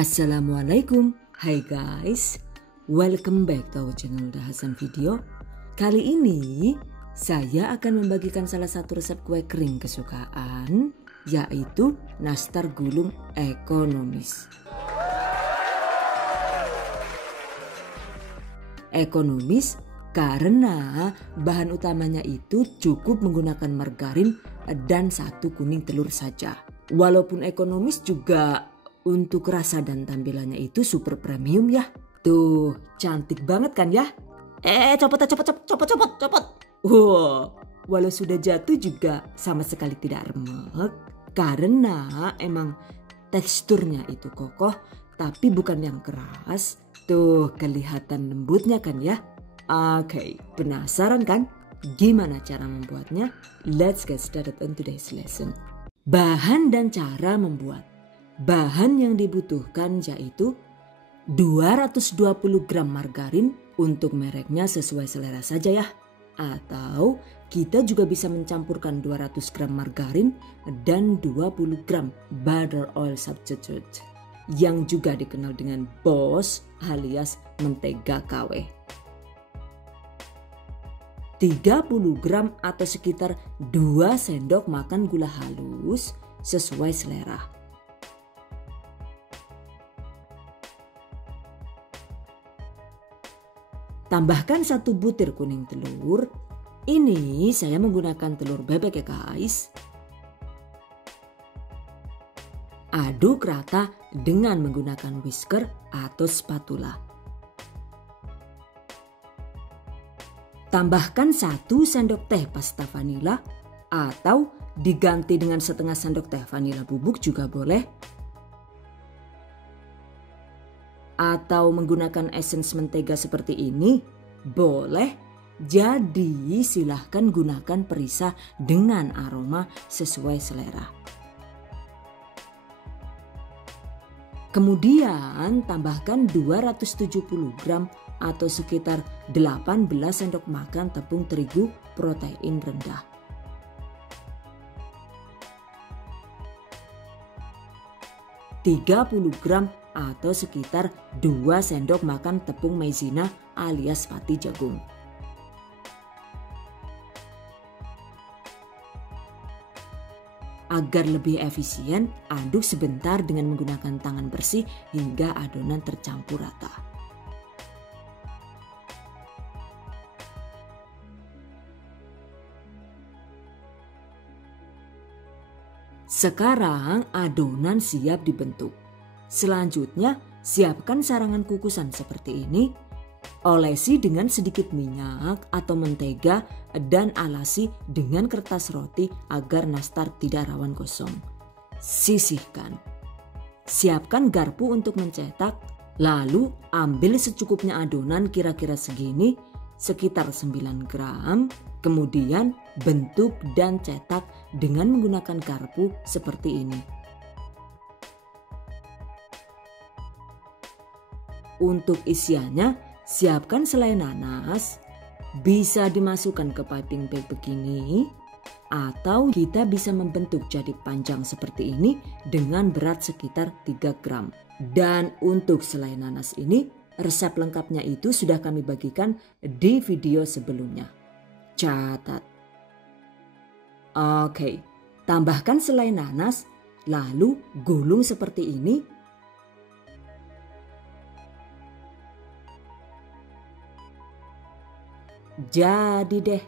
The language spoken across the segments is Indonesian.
Assalamualaikum, hai guys, welcome back to our channel Dahasan Video. Kali ini saya akan membagikan salah satu resep kue kering kesukaan, yaitu nastar gulung ekonomis. Ekonomis karena bahan utamanya itu cukup menggunakan margarin dan 1 kuning telur saja. Walaupun ekonomis juga untuk rasa dan tampilannya itu super premium ya. Tuh, cantik banget kan ya? Copot. Wow, walau sudah jatuh juga sama sekali tidak remek. Karena emang teksturnya itu kokoh tapi bukan yang keras. Tuh, kelihatan lembutnya kan ya? Oke, penasaran kan? Gimana cara membuatnya? Let's get started on today's lesson. Bahan dan cara membuat. Bahan yang dibutuhkan yaitu 220 gram margarin, untuk mereknya sesuai selera saja ya. Atau kita juga bisa mencampurkan 200 gram margarin dan 20 gram butter oil substitute yang juga dikenal dengan BOS alias mentega KW. 30 gram atau sekitar 2 sendok makan gula halus sesuai selera. Tambahkan 1 butir kuning telur. Ini saya menggunakan telur bebek ya guys. Aduk rata dengan menggunakan whisker atau spatula. Tambahkan 1 sendok teh pasta vanila atau diganti dengan setengah sendok teh vanila bubuk juga boleh. Atau menggunakan essence mentega seperti ini, boleh. Jadi silahkan gunakan perisa dengan aroma sesuai selera. Kemudian tambahkan 270 gram atau sekitar 18 sendok makan tepung terigu protein rendah. (30 gram atau sekitar 2 sendok makan tepung maizena alias pati jagung. Agar lebih efisien, aduk sebentar dengan menggunakan tangan bersih hingga adonan tercampur rata. Sekarang adonan siap dibentuk. Selanjutnya, siapkan sarangan kukusan seperti ini. Olesi dengan sedikit minyak atau mentega dan alasi dengan kertas roti agar nastar tidak rawan gosong. Sisihkan. Siapkan garpu untuk mencetak. Lalu ambil secukupnya adonan kira-kira segini, sekitar 9 gram. Kemudian bentuk dan cetak dengan menggunakan garpu seperti ini. Untuk isiannya, siapkan selai nanas, bisa dimasukkan ke piping bag begini, atau kita bisa membentuk jadi panjang seperti ini dengan berat sekitar 3 gram. Dan untuk selai nanas ini, resep lengkapnya itu sudah kami bagikan di video sebelumnya. Catat. Oke, tambahkan selai nanas, lalu gulung seperti ini. Jadi deh,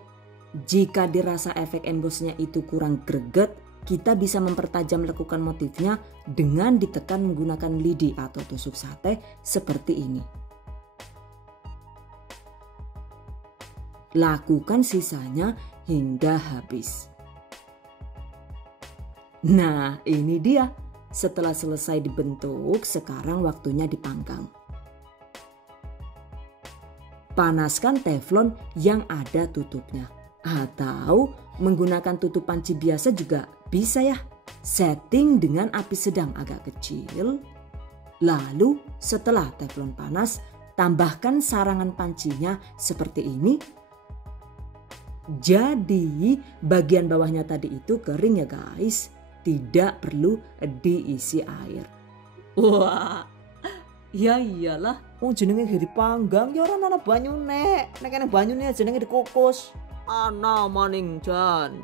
jika dirasa efek embosnya itu kurang greget, kita bisa mempertajam lekukan motifnya dengan ditekan menggunakan lidi atau tusuk sate seperti ini. Lakukan sisanya hingga habis. Nah, ini dia. Setelah selesai dibentuk, sekarang waktunya dipanggang. Panaskan teflon yang ada tutupnya. Atau menggunakan tutup panci biasa juga bisa ya. Setting dengan api sedang agak kecil. Lalu setelah teflon panas, tambahkan sarangan pancinya seperti ini. Jadi bagian bawahnya tadi itu kering ya guys. Tidak perlu diisi air. Wah, Ya iyalah, wong jenenge dipanggang ya ora ana banyune. Nek ana banyune jenenge dikukus. Ana maning Jan.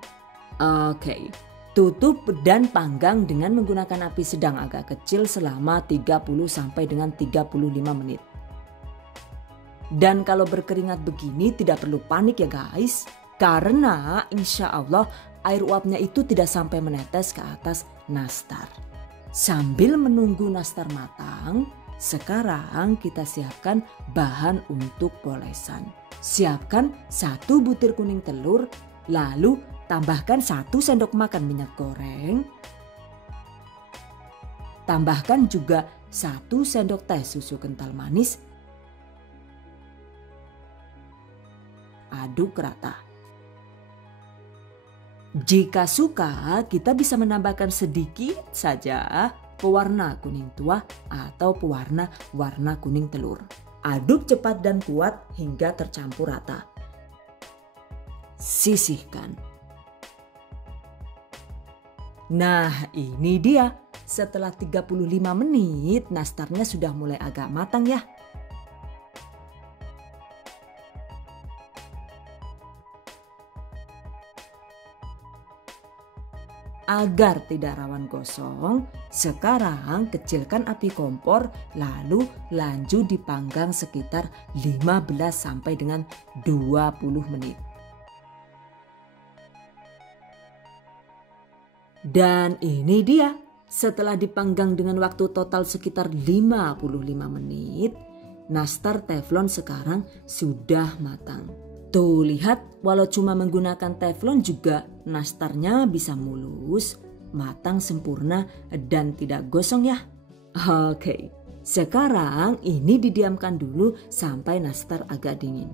Oke. Tutup dan panggang dengan menggunakan api sedang agak kecil selama 30 sampai dengan 35 menit. Dan kalau berkeringat begini tidak perlu panik ya guys. Karena insya Allah air uapnya itu tidak sampai menetes ke atas nastar. Sambil menunggu nastar matang, sekarang kita siapkan bahan untuk polesan. Siapkan 1 butir kuning telur, lalu tambahkan 1 sendok makan minyak goreng. Tambahkan juga 1 sendok teh susu kental manis. Aduk rata. Jika suka, kita bisa menambahkan sedikit saja pewarna kuning tua atau pewarna warna kuning telur. Aduk cepat dan kuat hingga tercampur rata. Sisihkan. Nah, ini dia. Setelah 35 menit, nastarnya sudah mulai agak matang ya. Agar tidak rawan gosong, sekarang kecilkan api kompor lalu lanjut dipanggang sekitar 15 sampai dengan 20 menit. Dan ini dia, setelah dipanggang dengan waktu total sekitar 55 menit, nastar teflon sekarang sudah matang. Tuh lihat, walau cuma menggunakan teflon juga nastarnya bisa mulus, matang sempurna dan tidak gosong ya. Oke, sekarang ini didiamkan dulu sampai nastar agak dingin.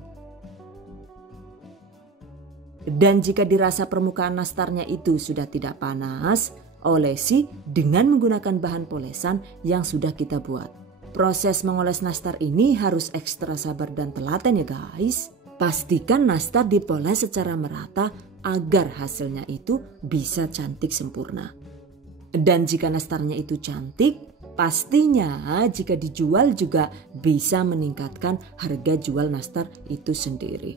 Dan jika dirasa permukaan nastarnya itu sudah tidak panas, olesi dengan menggunakan bahan polesan yang sudah kita buat. Proses mengoles nastar ini harus ekstra sabar dan telaten ya guys. Pastikan nastar dipoles secara merata agar hasilnya itu bisa cantik sempurna. Dan jika nastarnya itu cantik, pastinya jika dijual juga bisa meningkatkan harga jual nastar itu sendiri.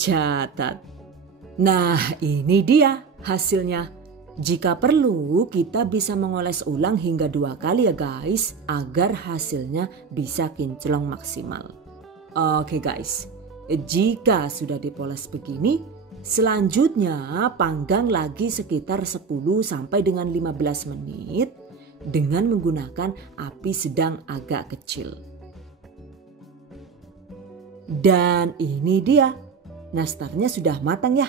Catat. Nah, ini dia hasilnya. Jika perlu, kita bisa mengoles ulang hingga 2 kali ya guys, agar hasilnya bisa kinclong maksimal. Oke guys. Jika sudah dipoles begini, selanjutnya panggang lagi sekitar 10 sampai dengan 15 menit dengan menggunakan api sedang agak kecil. Dan ini dia, nastarnya sudah matang ya.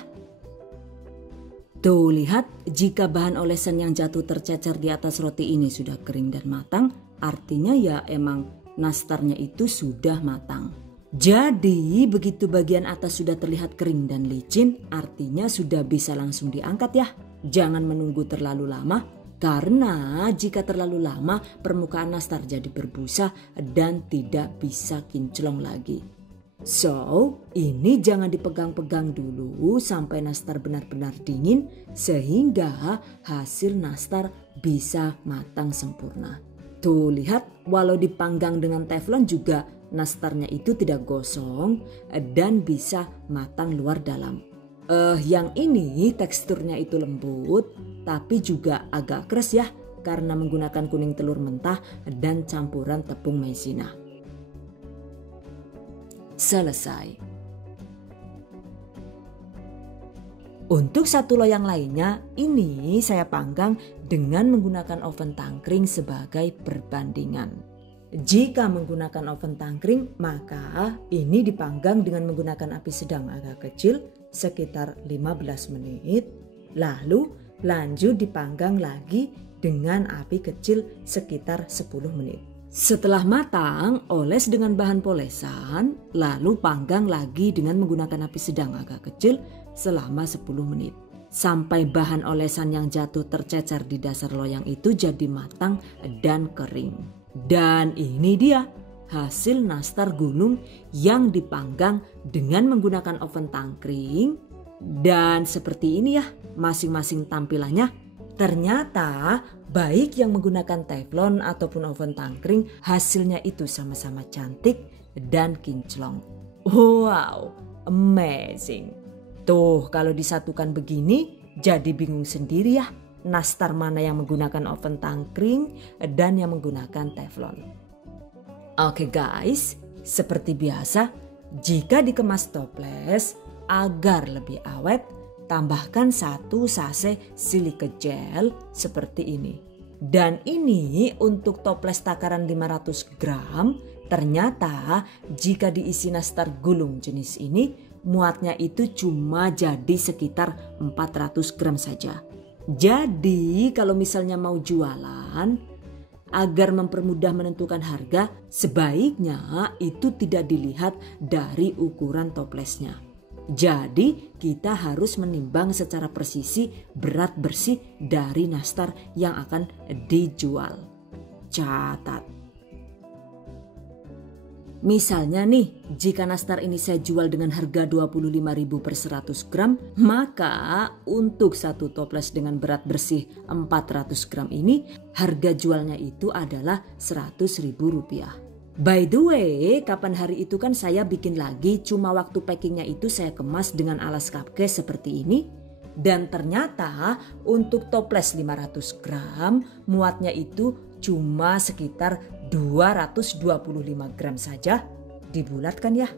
Tuh lihat, jika bahan olesan yang jatuh tercecer di atas roti ini sudah kering dan matang, artinya ya emang nastarnya itu sudah matang. Jadi begitu bagian atas sudah terlihat kering dan licin, artinya sudah bisa langsung diangkat ya. Jangan menunggu terlalu lama, karena jika terlalu lama permukaan nastar jadi berbusa dan tidak bisa kinclong lagi. So, ini jangan dipegang-pegang dulu sampai nastar benar-benar dingin sehingga hasil nastar bisa matang sempurna. Tuh lihat, walau dipanggang dengan teflon juga nastarnya itu tidak gosong dan bisa matang luar dalam. Yang ini teksturnya itu lembut tapi juga agak keras ya karena menggunakan kuning telur mentah dan campuran tepung maizena. Selesai. Untuk satu loyang lainnya, ini saya panggang dengan menggunakan oven tangkring sebagai perbandingan. Jika menggunakan oven tangkring, maka ini dipanggang dengan menggunakan api sedang agak kecil sekitar 15 menit. Lalu lanjut dipanggang lagi dengan api kecil sekitar 10 menit. Setelah matang, oles dengan bahan polesan, lalu panggang lagi dengan menggunakan api sedang agak kecil selama 10 menit. Sampai bahan olesan yang jatuh tercecer di dasar loyang itu jadi matang dan kering. Dan ini dia hasil nastar gunung yang dipanggang dengan menggunakan oven tangkring. Dan seperti ini ya masing-masing tampilannya. Ternyata Baik yang menggunakan teflon ataupun oven tangkring, hasilnya itu sama-sama cantik dan kinclong. Wow, amazing. Tuh kalau disatukan begini jadi bingung sendiri ya, nastar mana yang menggunakan oven tangkring dan yang menggunakan teflon. Oke guys, seperti biasa, jika dikemas toples agar lebih awet, tambahkan 1 sachet silike gel seperti ini. Dan ini untuk toples takaran 500 gram, ternyata jika diisi nastar gulung jenis ini, muatnya itu cuma jadi sekitar 400 gram saja. Jadi kalau misalnya mau jualan, agar mempermudah menentukan harga, sebaiknya itu tidak dilihat dari ukuran toplesnya. Jadi kita harus menimbang secara presisi berat bersih dari nastar yang akan dijual. Catat. Misalnya nih, jika nastar ini saya jual dengan harga 25.000 per 100 gram, maka untuk satu toples dengan berat bersih 400 gram ini, harga jualnya itu adalah Rp100.000. By the way, kapan hari itu kan saya bikin lagi, cuma waktu packingnya itu saya kemas dengan alas cupcake seperti ini. Dan ternyata untuk toples 500 gram, muatnya itu cuma sekitar 225 gram saja. Dibulatkan ya.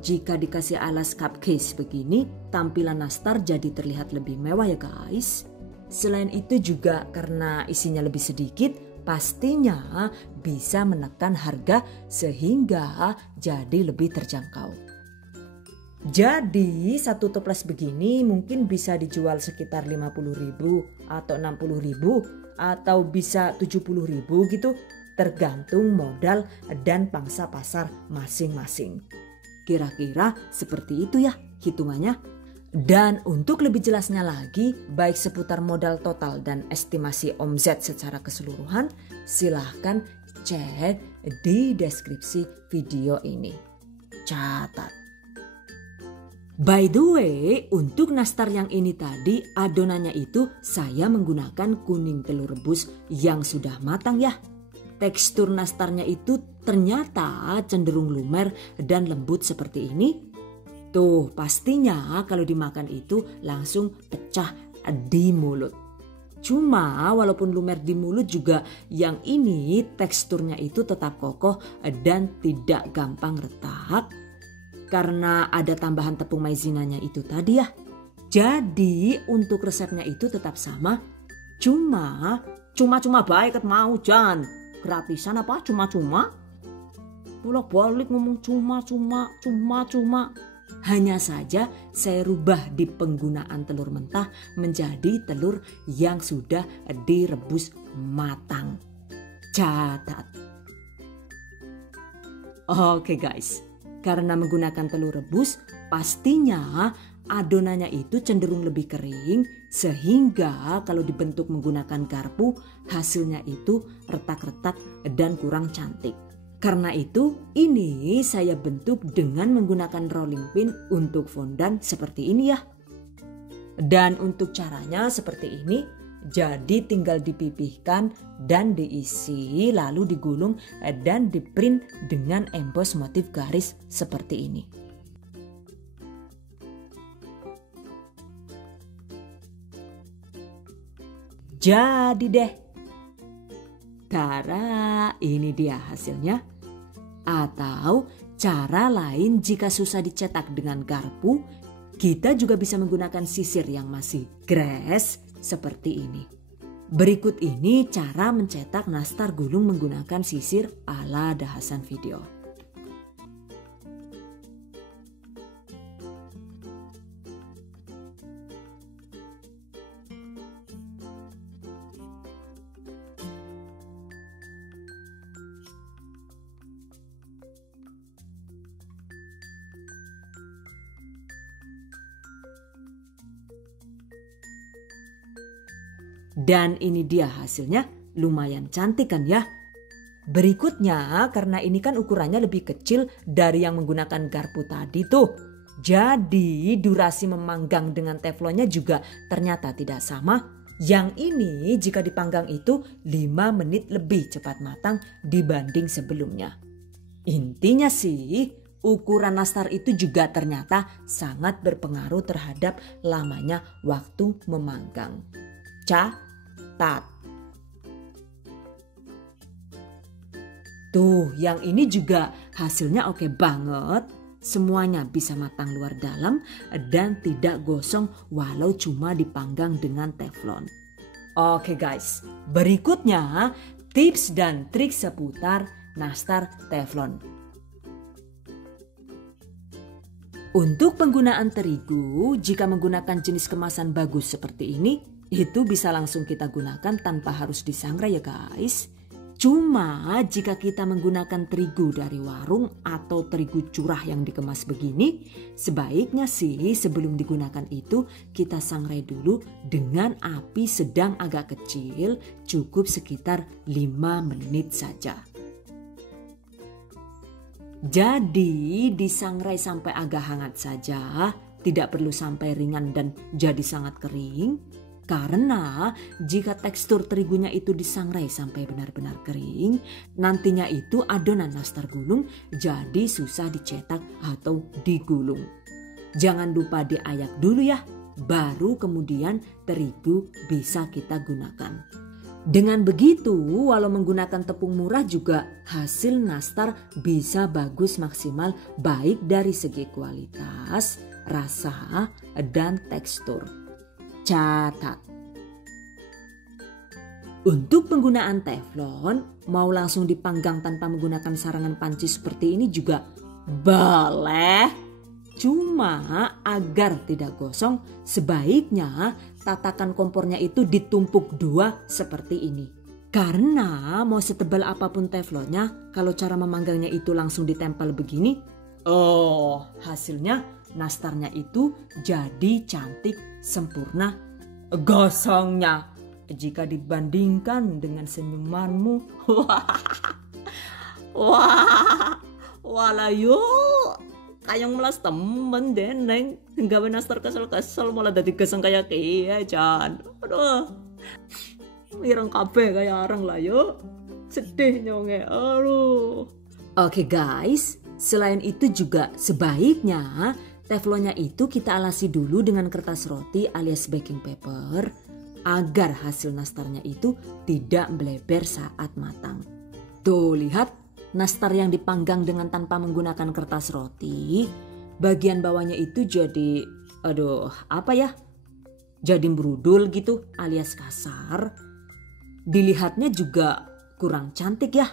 Jika dikasih alas cupcake begini, tampilan nastar jadi terlihat lebih mewah ya guys. Selain itu juga karena isinya lebih sedikit, pastinya bisa menekan harga sehingga jadi lebih terjangkau. Jadi satu toples begini mungkin bisa dijual sekitar 50.000 atau 60.000 atau bisa 70.000 gitu, tergantung modal dan pangsa pasar masing-masing. Kira-kira seperti itu ya hitungannya. Dan untuk lebih jelasnya lagi, baik seputar modal total dan estimasi omset secara keseluruhan, silahkan cek di deskripsi video ini. Catat. By the way, untuk nastar yang ini tadi, adonannya itu saya menggunakan kuning telur rebus yang sudah matang ya. Tekstur nastarnya itu ternyata cenderung lumer dan lembut seperti ini. Tuh pastinya kalau dimakan itu langsung pecah di mulut. Cuma walaupun lumer di mulut juga, yang ini teksturnya itu tetap kokoh dan tidak gampang retak. Karena ada tambahan tepung maizinanya itu tadi ya. Jadi untuk resepnya itu tetap sama. Cuma baik mau Jan. Gratisan apa cuma-cuma? Bolak-balik ngomong cuma. Hanya saja saya rubah di penggunaan telur mentah menjadi telur yang sudah direbus matang. Catat. Oke guys. Karena menggunakan telur rebus, pastinya adonannya itu cenderung lebih kering, sehingga kalau dibentuk menggunakan garpu, hasilnya itu retak-retak dan kurang cantik. Karena itu, ini saya bentuk dengan menggunakan rolling pin untuk fondant seperti ini ya. Dan untuk caranya seperti ini. Jadi tinggal dipipihkan dan diisi, lalu digulung dan diprint dengan emboss motif garis seperti ini. Jadi deh. Tara, ini dia hasilnya. Atau cara lain jika susah dicetak dengan garpu, kita juga bisa menggunakan sisir yang masih gres seperti ini. Berikut ini cara mencetak nastar gulung menggunakan sisir ala dahasan video. Dan ini dia hasilnya, lumayan cantik kan ya. Berikutnya, karena ini kan ukurannya lebih kecil dari yang menggunakan garpu tadi tuh. Jadi durasi memanggang dengan teflonnya juga ternyata tidak sama. Yang ini jika dipanggang itu 5 menit lebih cepat matang dibanding sebelumnya. Intinya sih, ukuran nastar itu juga ternyata sangat berpengaruh terhadap lamanya waktu memanggang. Catat. Tuh, yang ini juga hasilnya oke banget. Semuanya bisa matang luar dalam dan tidak gosong walau cuma dipanggang dengan teflon. Oke guys, berikutnya tips dan trik seputar nastar teflon. Untuk penggunaan terigu, jika menggunakan jenis kemasan bagus seperti ini, itu bisa langsung kita gunakan tanpa harus disangrai ya guys. Cuma jika kita menggunakan terigu dari warung atau terigu curah yang dikemas begini, sebaiknya sih sebelum digunakan itu kita sangrai dulu dengan api sedang agak kecil, cukup sekitar 5 menit saja. Jadi disangrai sampai agak hangat saja, tidak perlu sampai ringan dan jadi sangat kering. Karena jika tekstur terigunya itu disangrai sampai benar-benar kering, nantinya itu adonan nastar gulung jadi susah dicetak atau digulung. Jangan lupa diayak dulu ya, baru kemudian terigu bisa kita gunakan. Dengan begitu, walau menggunakan tepung murah juga hasil nastar bisa bagus maksimal baik dari segi kualitas, rasa, dan tekstur. Catat. Untuk penggunaan teflon, mau langsung dipanggang tanpa menggunakan sarangan panci seperti ini juga boleh. Cuma agar tidak gosong, sebaiknya tatakan kompornya itu ditumpuk 2 seperti ini. Karena mau setebal apapun teflonnya, kalau cara memanggangnya itu langsung ditempel begini, hasilnya nastarnya itu jadi cantik sempurna gosongnya. Jika dibandingkan dengan senyumanmu, walayu kayang melas temen deneng gawe nastar kesel-kesel malah dadi geseng kayak kia Jan. Aduh, ireng kabeh kayak areng lah yuk, sedih nyonge. Aduh. Oke guys, selain itu juga sebaiknya teflonnya itu kita alasi dulu dengan kertas roti alias baking paper agar hasil nastarnya itu tidak melebar saat matang. Tuh lihat, nastar yang dipanggang dengan tanpa menggunakan kertas roti, bagian bawahnya itu jadi jadi berudul gitu alias kasar. Dilihatnya juga kurang cantik ya.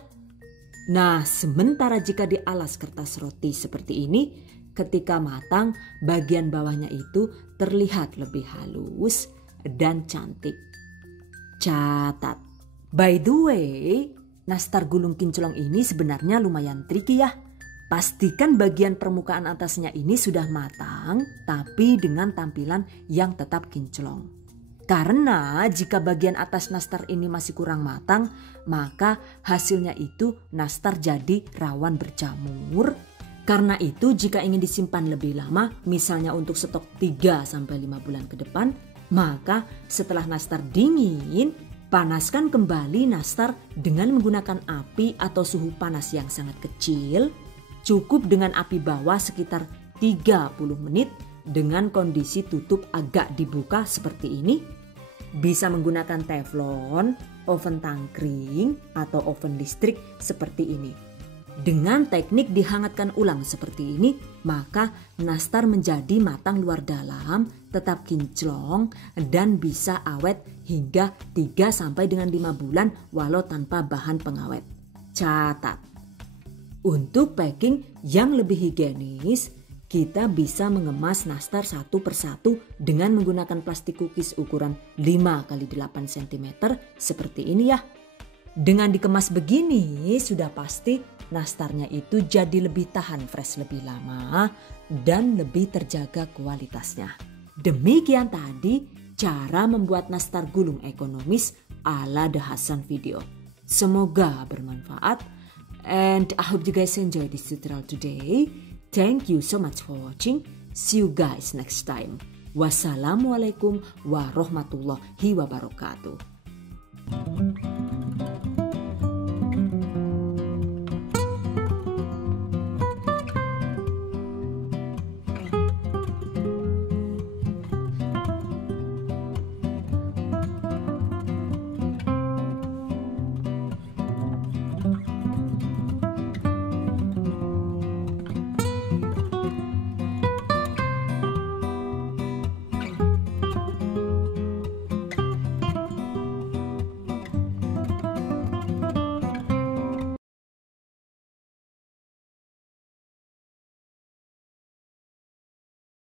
Nah, sementara jika dialas kertas roti seperti ini, ketika matang bagian bawahnya itu terlihat lebih halus dan cantik. Catat. By the way, nastar gulung kinclong ini sebenarnya lumayan tricky ya. Pastikan bagian permukaan atasnya ini sudah matang, tapi dengan tampilan yang tetap kinclong. Karena jika bagian atas nastar ini masih kurang matang, maka hasilnya itu nastar jadi rawan berjamur. Karena itu jika ingin disimpan lebih lama, misalnya untuk stok 3-5 bulan ke depan, maka setelah nastar dingin, panaskan kembali nastar dengan menggunakan api atau suhu panas yang sangat kecil. Cukup dengan api bawah sekitar 30 menit dengan kondisi tutup agak dibuka seperti ini. Bisa menggunakan teflon, oven tangkring, atau oven listrik seperti ini. Dengan teknik dihangatkan ulang seperti ini, maka nastar menjadi matang luar dalam, tetap kinclong, dan bisa awet hingga 3-5 bulan walau tanpa bahan pengawet. Catat. Untuk packing yang lebih higienis, kita bisa mengemas nastar satu persatu dengan menggunakan plastik cookies ukuran 5x8 cm seperti ini ya. Dengan dikemas begini sudah pasti nastarnya itu jadi lebih tahan fresh lebih lama dan lebih terjaga kualitasnya. Demikian tadi cara membuat nastar gulung ekonomis ala The Hasan Video. Semoga bermanfaat and I hope you guys enjoy this tutorial today. Thank you so much for watching. See you guys next time. Wassalamualaikum warahmatullahi wabarakatuh.